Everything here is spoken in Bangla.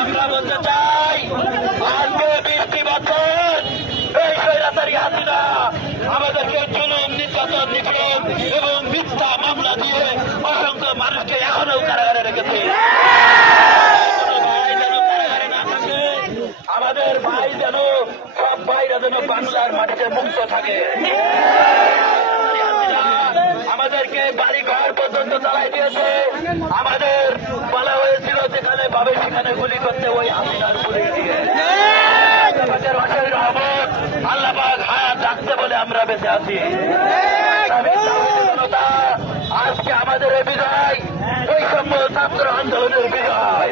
আমরা বলতে চাই আজকে 20টি বছর এই স্বৈরাচারী হাসিনা আমাদেরকে জুলুম, নির্যাতন, নিপীড়ন এবং মিথ্যা মামলা দিয়ে অসংখ্য মানুষকে এখনো কারাগারে রেখেছে। ভাই যেন কারাগারে না থাকে, আমাদের ভাই যেন সব ভাইরা যেন বাংলার মাটিতে মুক্ত থাকে। আমাদেরকে বাড়ি ঘর পর্যন্ত চালাই দিয়েছে। আমাদের বলা হয়েছিল যেখানে পাবে সেখানে গুলি করতে, ওই হাসিনার পুলিশ দিয়ে। আল্লাহ পাক হায়াত রাখতে বলে আমরা বেঁচে আছি। আজকে আমাদের বিজয় বৈষম্য ছাত্র আন্দোলনের বিজয়।